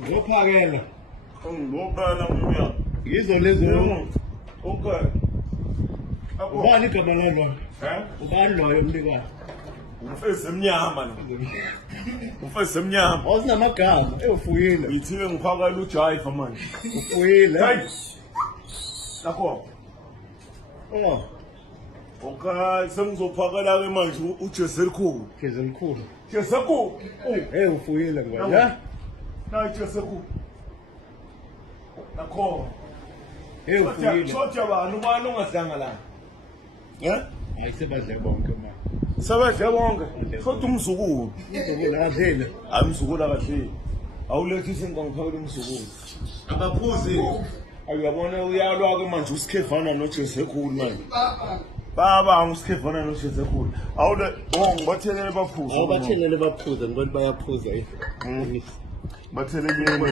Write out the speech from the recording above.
Ngophakela. Ngophakela mnyama. Yizo lezo. Okay. Ubani igama lalo? Ubani loyo mlikazi? Umfezi emnyama lo. Umfezi emnyama. Awusinamagama, ufuyile. Ngithiwe ngiphakela uJaifa manje. Ufuyile. Hayi. Nakho. Oh. Okay, sengizophakela ke manje uJezel'khulu. Jezel'khulu. Jezel'khulu. Ufuyile ngoba, ya? Na Jezel'khulu. Nakho. Ufuyile. Shotsha bani ubani ongadlanga la? Hayi sebadle bonke manje. Sebadle bonke. Shothi umzukulu. Umzukulu akadlile. Hayi umzukulu akadlile. Awulethise ngiphakela umzukulu. Abaphuzi. Uyabona uyalwa ke manje usikhevana noJezel'khulu manje. Baba ngusikhevana noJezel'khulu. Awule ngibathelele baphuza. Awubathelele baphuza ngoba bayaphuza. Bathelele